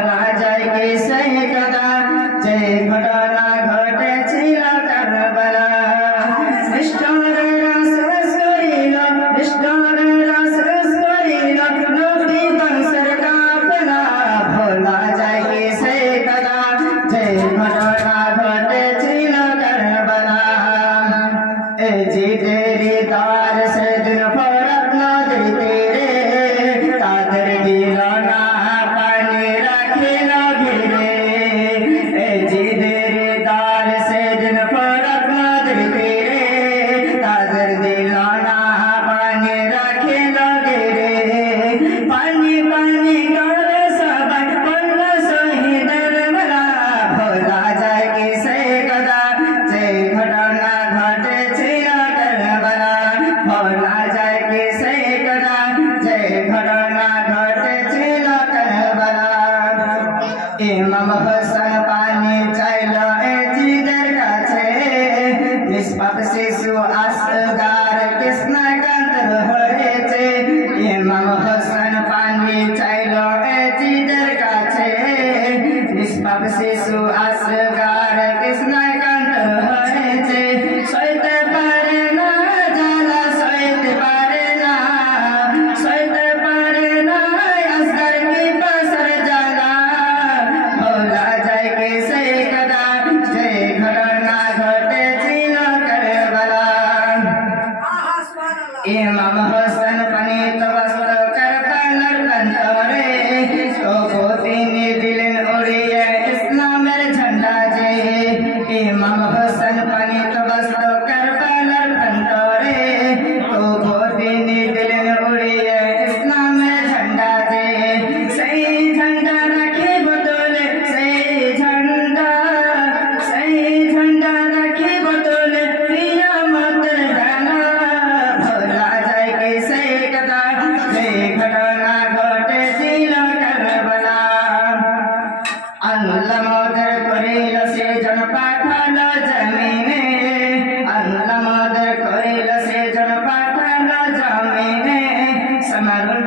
না যায় কি সেই কথা যে ঘটনা ঘটেছিল কারবালা বিষ্ণুর রাস করিল বিষ্ণুর রাস করিল নবী কংসের কাফেলা ভোলা যায় কি সেই কথা যে ঘটনা ঘটেছিল কারবালা এ জিদেরি তার সে দিন ফরক নদী তীরে তাদের দিল না পানি রাখিল ঘিরে এ জিদেরি তার সে দিন ফরক নদী তীরে তাদের দিল না পানি রাখিল ঘিরে পানি পানি করে সবাই পড়ল শহীদের বেলা ভোলা যায় কি সেই কথা যে ঘটনা ঘটেছিল কারবালা ভোলা যায় কি সেই কথা যে ঘটনা ঘটেছিল কারবালা ইমাম হোসেন পানি চাইল এজিদের কাছে নিষ্পাপ শিশু আসগার কৃষ্ণকান্ত হয়েছে ইমাম হোসেন পানি চাইল এজিদের কাছে নিষ্পাপ শিশু আসগার কৃষ্ণকান্ত হয়েছে সইতে পারে না জ্বালা সইতে পারে না সইতে পারে না আসগার কি পাশার জ্বালা ভোলা যায় কি সেই কথা যে ঘটনা ঘটেছিল কারবালা ইমাম হোসেন পানিত বস্ত্র কারবালার প্রান্তরে তবু তিনি দিলেন উড়িয়ে ইসলামের ঝান্ডা যে ইমাম হোসেন পানিত বস্ত্র কারবালার প্রান্তরে তবু তিনি দিলেন উড়িয়ে ইসলামের ঝান্ডা যে সেই ঝান্ডা রাখিব তোলে সেই ঝান্ডা রাখিব তোলে কিয়ামতের ডানা ভোলা যায় কি সেই কথা যে ঘটনা ঘটেছিল কারবালা আল্লাহ মদর করিল সে জন পাঠালো জমিনে আল্লাহ মদর করিল সে জন পাঠালো জমিনে সমরুল